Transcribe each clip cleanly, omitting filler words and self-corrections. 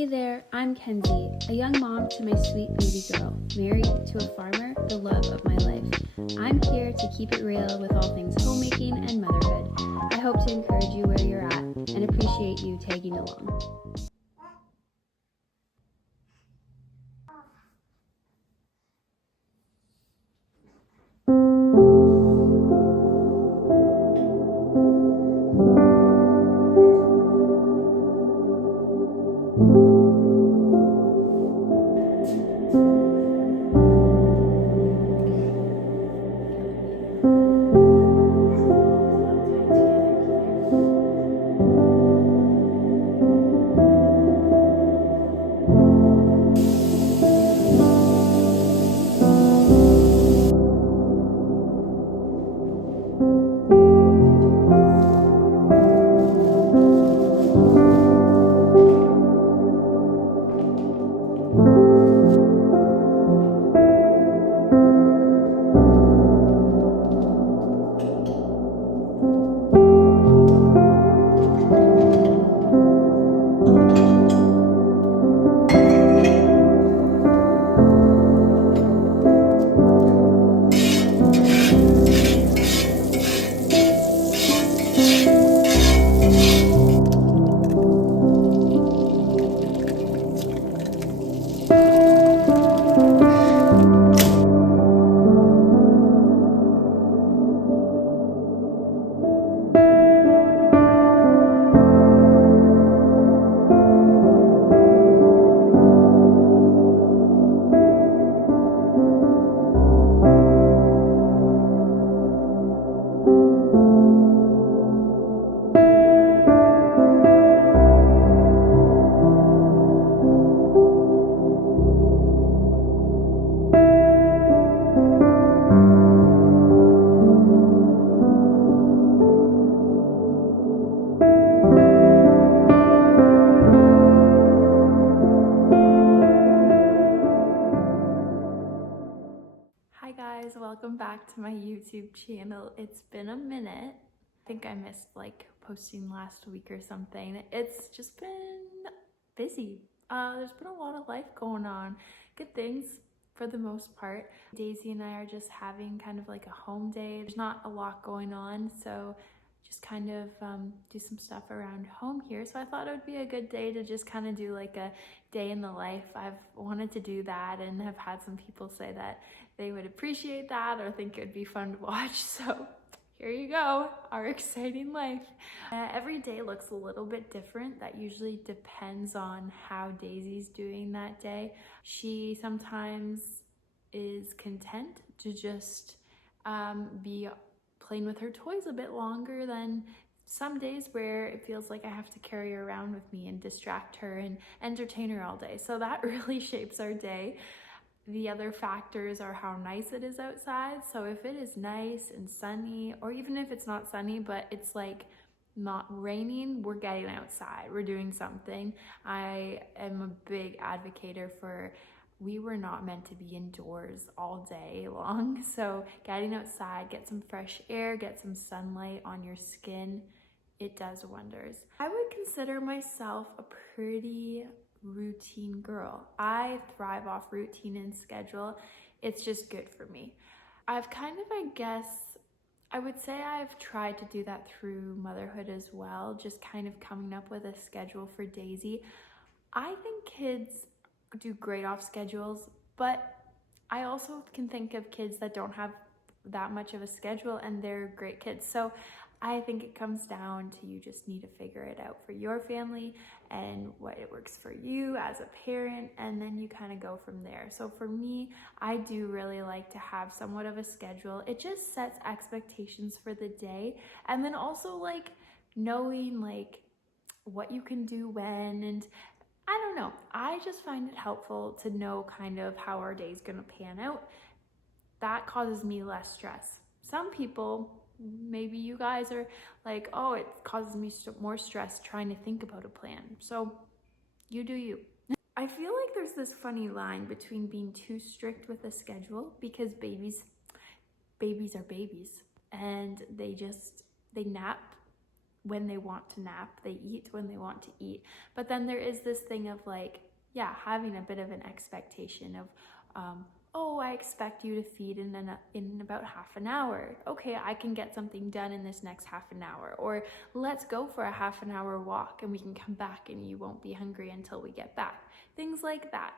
Hey there, I'm Kenzie, a young mom to my sweet baby girl, married to a farmer, the love of my life. I'm here to keep it real with all things homemaking and motherhood. I hope to encourage you where you're at and appreciate you tagging along. Hi guys, welcome back to my YouTube channel. It's been a minute. I think I missed posting last week or something. It's just been busy. There's been a lot of life going on. Good things for the most part. Daisy and I are just having kind of like a home day. There's not a lot going on, so just kind of do some stuff around home here. So I thought it would be a good day to just kind of do like a day in the life. I've wanted to do that and have had some people say that they would appreciate that or think it would be fun to watch. So here you go, our exciting life. Every day looks a little bit different. That usually depends on how Daisy's doing that day. She sometimes is content to just be playing with her toys a bit longer than some days where it feels like I have to carry her around with me and distract her and entertain her all day. So that really shapes our day. The other factors are how nice it is outside. So if it is nice and sunny, or even if it's not sunny, but it's like not raining, we're getting outside, we're doing something. I am a big advocate for we were not meant to be indoors all day long. So getting outside, get some fresh air, get some sunlight on your skin, it does wonders. I would consider myself a pretty routine girl. I thrive off routine and schedule. It's just good for me. I've kind of, I would say I've tried to do that through motherhood as well, just kind of coming up with a schedule for Daisy. I think kids do great off schedules, but I also can think of kids that don't have that much of a schedule and they're great kids. So I think it comes down to you just need to figure it out for your family and what it works for you as a parent, and then you kind of go from there. So for me, I do really like to have somewhat of a schedule. It just sets expectations for the day, and then also knowing what you can do when, and I don't know. I just find it helpful to know kind of how our day is going to pan out. That causes me less stress. Some people, maybe you guys are like, oh, it causes me more stress trying to think about a plan. So you do you. I feel like there's this funny line between being too strict with a schedule, because babies are babies and they nap when they want to nap, they eat when they want to eat. But then there is this thing of like, yeah, having a bit of an expectation of, oh, I expect you to feed in about half an hour. Okay, I can get something done in this next half an hour. Or let's go for a half an hour walk and we can come back and you won't be hungry until we get back. Things like that.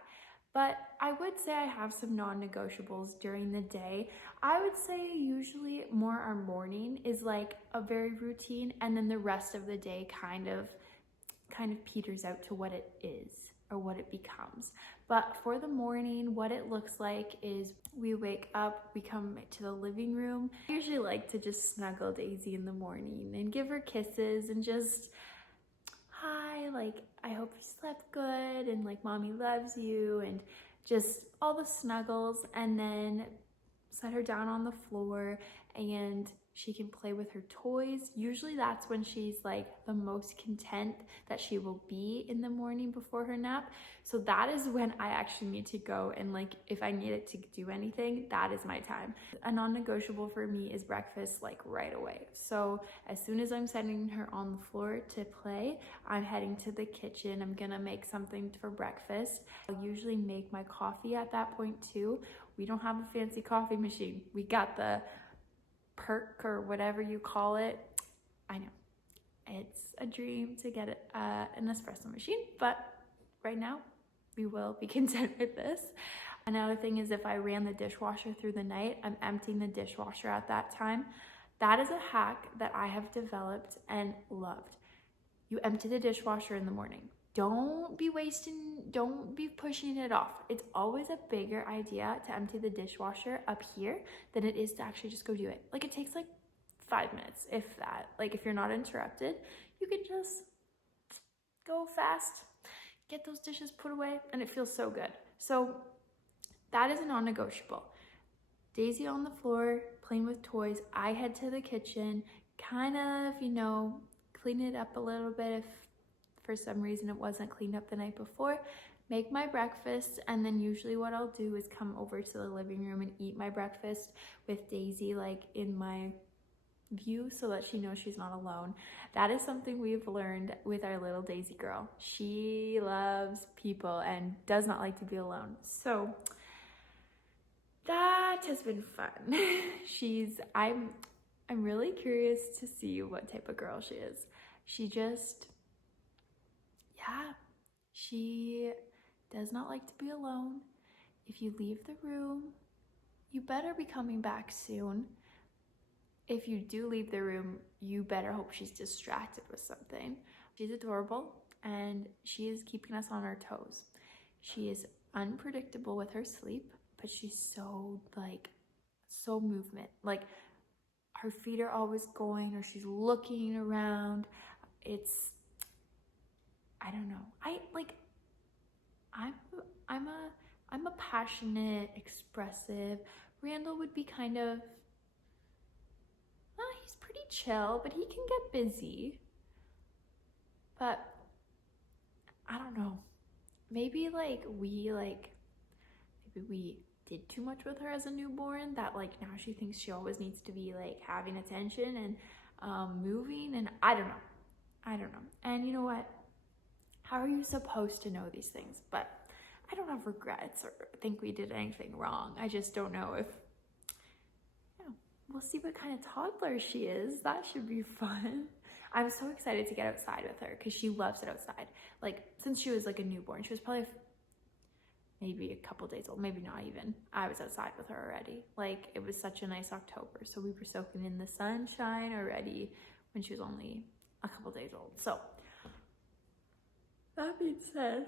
But I would say I have some non-negotiables during the day. I would say usually more our morning is like a very routine, and then the rest of the day kind of peters out to what it is or what it becomes. But for the morning, what it looks like is we wake up, we come to the living room. I usually like to just snuggle Daisy in the morning and give her kisses and just, hi, like, I hope you slept good, and like, mommy loves you, and just all the snuggles, and then set her down on the floor and she can play with her toys. Usually that's when she's like the most content that she will be in the morning before her nap. So that is when I actually need to go, and like if I needed to do anything, that is my time. A non-negotiable for me is breakfast, like right away. So as soon as I'm setting her on the floor to play, I'm heading to the kitchen. I'm gonna make something for breakfast. I'll usually make my coffee at that point too. We don't have a fancy coffee machine. We got the perk or whatever you call it. I know it's a dream to get an espresso machine, but right now we will be content with this. Another thing is, if I ran the dishwasher through the night, I'm emptying the dishwasher at that time. That is a hack that I have developed and loved. You empty the dishwasher in the morning. Don't be pushing it off. It's always a bigger idea to empty the dishwasher up here than it is to actually just go do it. Like, it takes like 5 minutes, if that. Like, if you're not interrupted, you can just go fast, get those dishes put away, and it feels so good. So that is a non-negotiable. Daisy on the floor, playing with toys. I head to the kitchen, kind of, clean it up a little bit if for some reason it wasn't cleaned up the night before, make my breakfast, and then usually what I'll do is come over to the living room and eat my breakfast with Daisy like in my view so that she knows she's not alone. That is something we've learned with our little Daisy girl. She loves people and does not like to be alone. So that has been fun. I'm really curious to see what type of girl she is. She does not like to be alone. If you leave the room, you better be coming back soon. If you do leave the room, you better hope she's distracted with something. She's adorable, and she is keeping us on our toes. She is unpredictable with her sleep, but she's so movement. Like, her feet are always going, or she's looking around. I don't know. I'm a passionate, expressive. Randall would be kind of, he's pretty chill, but he can get busy. But I don't know. Maybe we did too much with her as a newborn, that like now she thinks she always needs to be like having attention and moving, and I don't know. And you know what? How are you supposed to know these things? But I don't have regrets or think we did anything wrong. I just don't know if, we'll see what kind of toddler she is. That should be fun. I'm so excited to get outside with her because she loves it outside. Like, since she was like a newborn, she was probably maybe a couple days old, maybe not even. I was outside with her already. Like, it was such a nice October. So we were soaking in the sunshine already when she was only a couple days old. So that being said,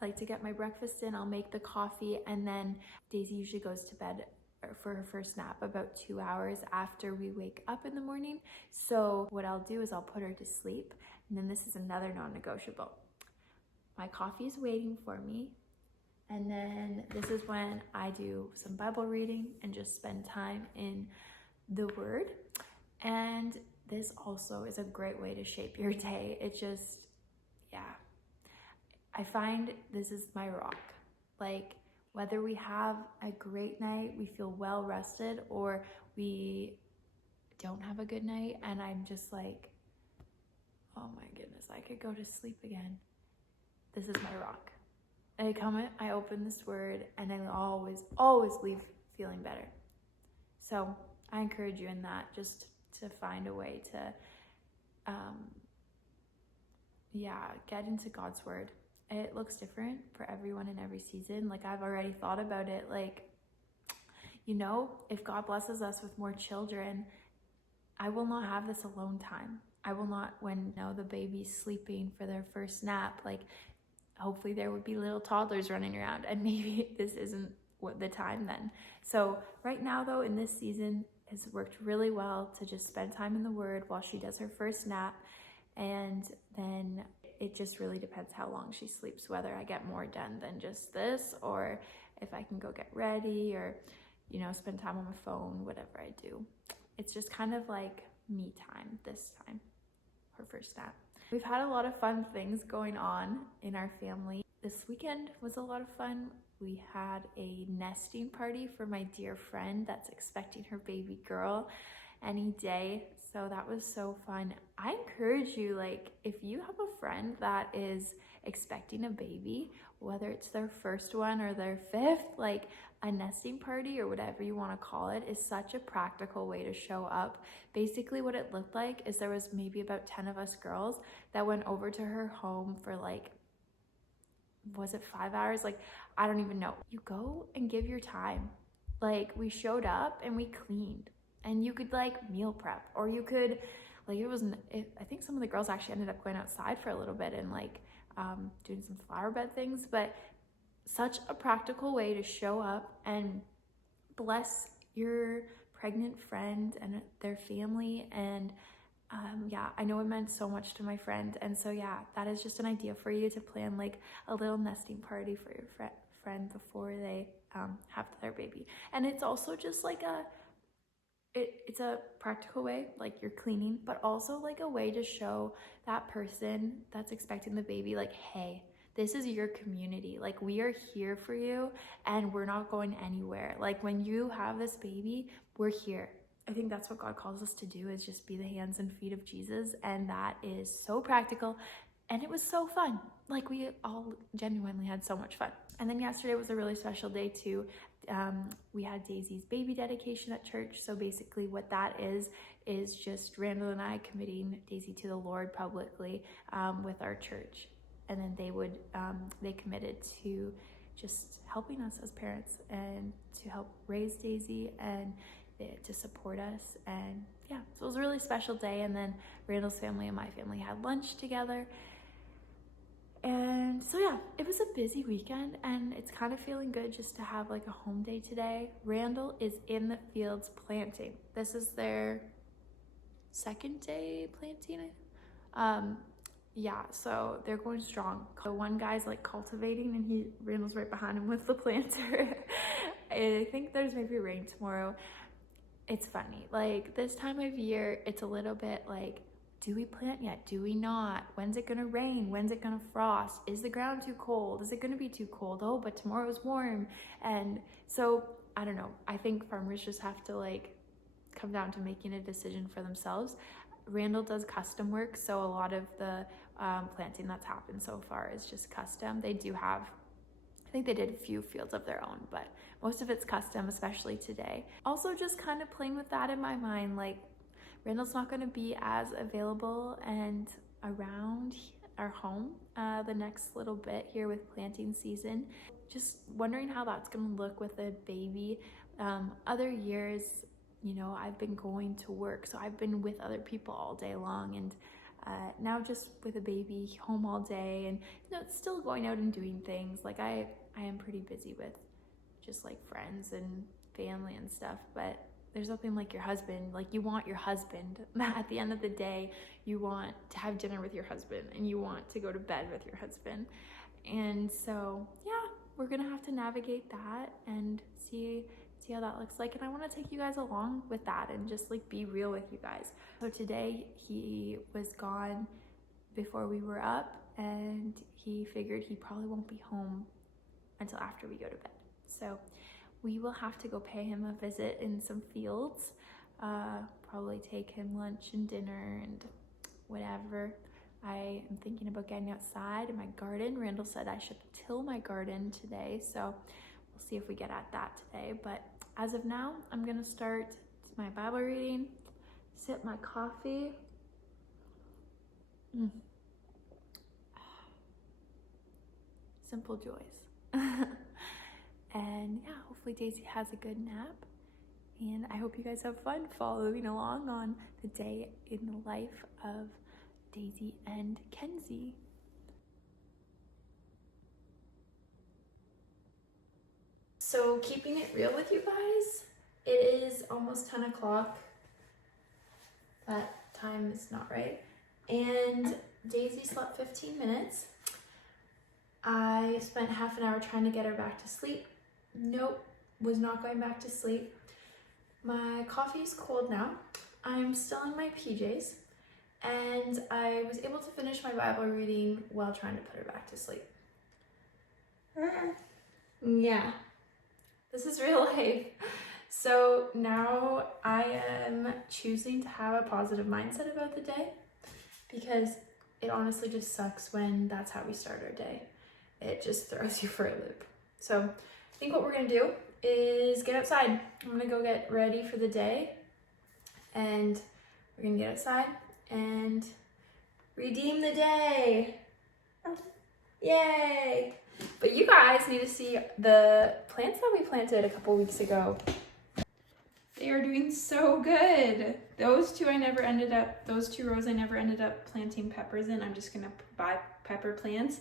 I like to get my breakfast in. I'll make the coffee, and then Daisy usually goes to bed for her first nap about 2 hours after we wake up in the morning. So what I'll do is I'll put her to sleep, and then this is another non-negotiable. My coffee is waiting for me, and then this is when I do some Bible reading and just spend time in the Word. And this also is a great way to shape your day. It just, I find this is my rock. Like, whether we have a great night, we feel well rested, or we don't have a good night and I'm just like, oh my goodness, I could go to sleep again, this is my rock. I open this word and I always leave feeling better. So I encourage you in that, just to find a way to get into God's word. It looks different for everyone in every season. Like, I've already thought about it, like, you know, if God blesses us with more children, I will not have this alone time. I will not, when the baby's sleeping for their first nap, like, hopefully there would be little toddlers running around, and maybe this isn't the time then. So right now though, in this season, it's worked really well to just spend time in the word while she does her first nap. And then it just really depends how long she sleeps, whether I get more done than just this, or if I can go get ready, or, spend time on my phone, whatever I do. It's just kind of like me time this time, her first nap. We've had a lot of fun things going on in our family. This weekend was a lot of fun. We had a nesting party for my dear friend that's expecting her baby girl any day. So that was so fun. I encourage you, like, if you have a friend that is expecting a baby, whether it's their first one or their fifth, like, a nesting party or whatever you want to call it is such a practical way to show up. Basically what it looked like is there was maybe about 10 of us girls that went over to her home for, like, was it 5 hours? Like, I don't even know. You go and give your time. Like, we showed up and we cleaned, and you could, like, meal prep, or you could, like, I think some of the girls actually ended up going outside for a little bit and, like, doing some flower bed things, but such a practical way to show up and bless your pregnant friend and their family. And I know it meant so much to my friend. And so that is just an idea for you to plan, like, a little nesting party for your friend before they have their baby. And it's also just like it's a practical way, like, you're cleaning, but also like a way to show that person that's expecting the baby, like, hey, this is your community. Like, we are here for you and we're not going anywhere. Like, when you have this baby, we're here. I think that's what God calls us to do, is just be the hands and feet of Jesus. And that is so practical. And it was so fun. Like, we all genuinely had so much fun. And then yesterday was a really special day too. We had Daisy's baby dedication at church. So basically what that is just Randall and I committing Daisy to the Lord publicly with our church. And then they committed to just helping us as parents and to help raise Daisy and to support us. And so it was a really special day. And then Randall's family and my family had lunch together. And so it was a busy weekend, and it's kind of feeling good just to have, like, a home day today. Randall is in the fields planting. This is their second day planting. So they're going strong. The one guy's, like, cultivating, and Randall's right behind him with the planter. I think there's maybe rain tomorrow. It's funny, like, this time of year, it's a little bit like, do we plant yet? Do we not? When's it gonna rain? When's it gonna frost? Is the ground too cold? Is it gonna be too cold? Oh, but tomorrow's warm. And so, I don't know. I think farmers just have to, like, come down to making a decision for themselves. Randall does custom work, so a lot of the planting that's happened so far is just custom. They do have, I think they did a few fields of their own, but most of it's custom, especially today. Also, just kind of playing with that in my mind, like, Randall's not going to be as available and around our home the next little bit here with planting season. Just wondering how that's going to look with a baby. Other years, I've been going to work, so I've been with other people all day long, and now just with a baby, home all day, and still going out and doing things. Like, I am pretty busy with just, like, friends and family and stuff, but there's nothing like your husband. Like, you want your husband. At the end of the day, you want to have dinner with your husband, and you want to go to bed with your husband. And so, we're gonna have to navigate that and see how that looks like. And I want to take you guys along with that and just, like, be real with you guys. So today he was gone before we were up, and he figured he probably won't be home until after we go to bed. So we will have to go pay him a visit in some fields. Probably take him lunch and dinner and whatever. I am thinking about getting outside in my garden. Randall said I should till my garden today, so we'll see if we get at that today. But as of now, I'm gonna start my Bible reading, sip my coffee. Simple joys. And yeah, hopefully Daisy has a good nap. And I hope you guys have fun following along on the day in the life of Daisy and Kenzie. So keeping it real with you guys, it is almost 10 o'clock. That time is not right. And Daisy slept 15 minutes. I spent half an hour trying to get her back to sleep. Nope, was not going back to sleep. My coffee is cold now. I'm still in my PJs, and I was able to finish my Bible reading while trying to put her back to sleep. Yeah, this is real life. So now I am choosing to have a positive mindset about the day, because it honestly just sucks when that's how we start our day. It just throws you for a loop. So I think what we're gonna do is get outside. I'm gonna go get ready for the day, and we're gonna get outside and redeem the day. Yay! But you guys need to see the plants that we planted a couple weeks ago. They are doing so good. Those two rows I never ended up planting peppers in. I'm just gonna buy pepper plants.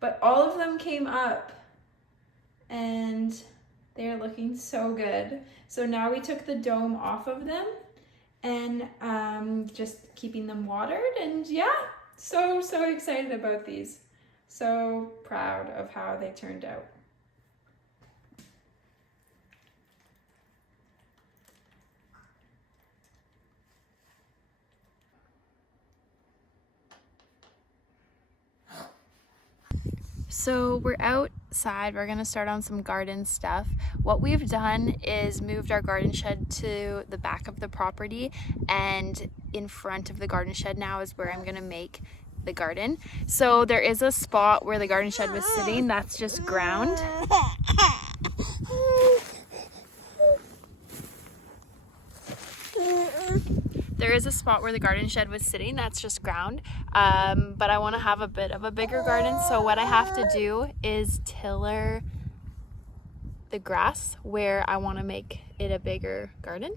But all of them came up, and they're looking so good. So now we took the dome off of them, and just keeping them watered, and yeah, so excited about these. So proud of how they turned out. So we're outside, we're gonna start on some garden stuff. What we've done is moved our garden shed to the back of the property, and in front of the garden shed now is where I'm gonna make the garden. So there is a spot where the garden shed was sitting that's just ground. There is a spot where the garden shed was sitting that's just ground, but I want to have a bit of a bigger garden, so what I have to do is tiller the grass where I want to make it a bigger garden.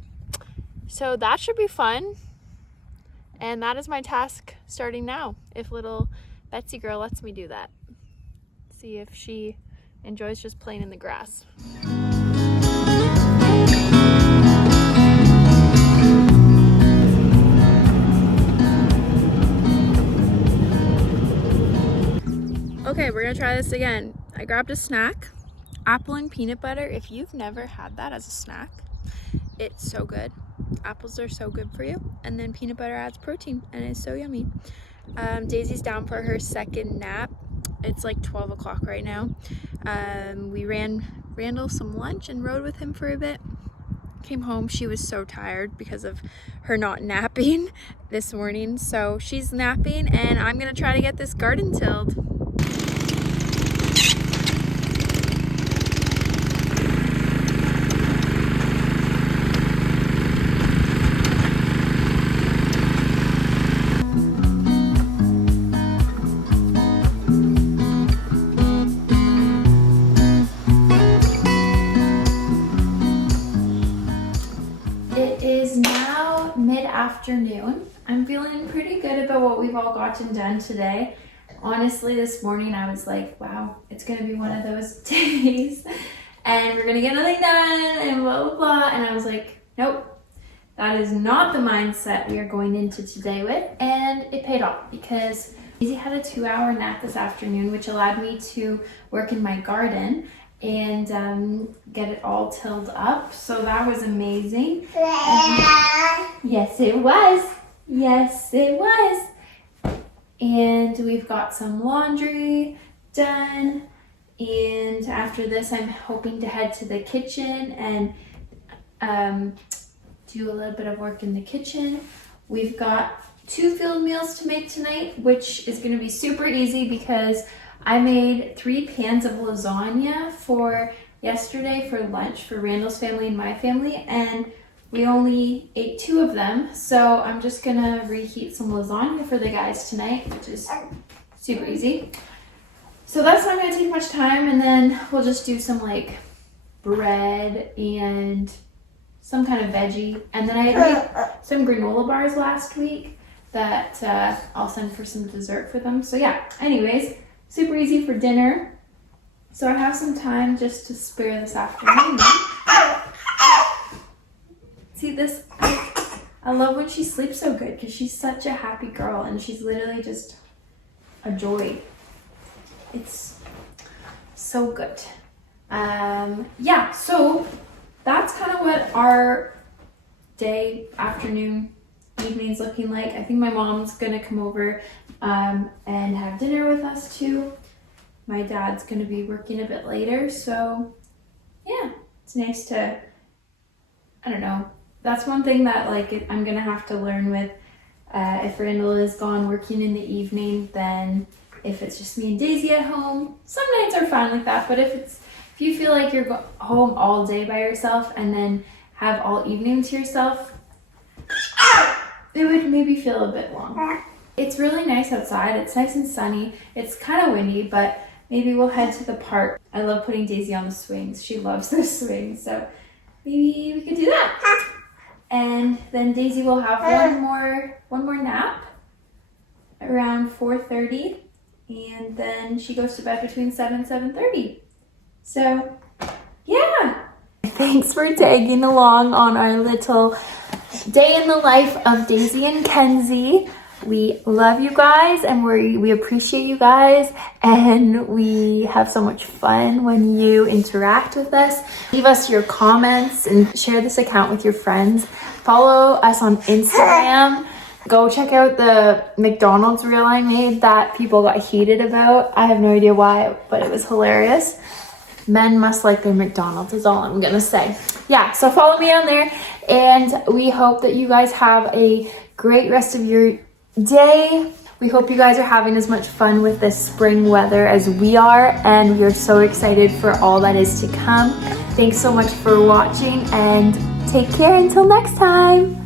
So that should be fun, and that is my task starting now, if little Betsy girl lets me do that. See if she enjoys just playing in the grass. Okay, we're gonna try this again. I grabbed a snack, apple and peanut butter. If you've never had that as a snack, it's so good. Apples are so good for you, and then peanut butter adds protein, and it's so yummy. Daisy's down for her second nap. It's like 12 o'clock right now. We ran Randall some lunch and rode with him for a bit. Came home, she was so tired because of her not napping this morning, so she's napping, and I'm gonna try to get this garden tilled. Mid-afternoon. I'm feeling pretty good about what we've all gotten done today. Honestly, this morning I was like, wow, it's gonna be one of those days and we're gonna get nothing done and blah blah blah, and I was like, nope, that is not the mindset we are going into today with, and it paid off because Daisy had a 2-hour nap this afternoon, which allowed me to work in my garden and get it all tilled up. So that was amazing. Yes, it was. Yes, it was. And we've got some laundry done. And after this, I'm hoping to head to the kitchen and do a little bit of work in the kitchen. We've got 2 field meals to make tonight, which is going to be super easy because I made 3 pans of lasagna for yesterday for lunch for Randall's family and my family, and we only ate 2 of them. So I'm just going to reheat some lasagna for the guys tonight, which is super easy. So that's not going to take much time, and then we'll just do some like bread and some kind of veggie. And then I made some granola bars last week that I'll send for some dessert for them. So yeah, anyways, super easy for dinner. So I have some time just to spare this afternoon. See this? I love when she sleeps so good because she's such a happy girl and she's literally just a joy. It's so good. Yeah, so that's kind of what our day, afternoon, evening's looking like. I think my mom's gonna come over and have dinner with us too. My dad's gonna be working a bit later, so yeah, it's nice to, I don't know, that's one thing that like I'm gonna have to learn with if Randall is gone working in the evening, then if it's just me and Daisy at home, some nights are fine like that, but if you feel like you're home all day by yourself and then have all evening to yourself, it would maybe feel a bit long. It's really nice outside. It's nice and sunny. It's kind of windy, but maybe we'll head to the park. I love putting Daisy on the swings. She loves those swings, so maybe we could do that. And then Daisy will have one more nap around 4:30, and then she goes to bed between 7 and 7:30. So yeah, thanks for tagging along on our little day in the life of Daisy and Kenzie. We love you guys and we appreciate you guys, and we have so much fun when you interact with us. Leave us your comments and share this account with your friends. Follow us on Instagram. Go check out the McDonald's reel I made that people got heated about. I have no idea why, but it was hilarious. Men must like their McDonald's is all I'm gonna say. Yeah, so follow me on there, and we hope that you guys have a great rest of your day. We hope you guys are having as much fun with this spring weather as we are, and we are so excited for all that is to come. Thanks so much for watching, and take care until next time.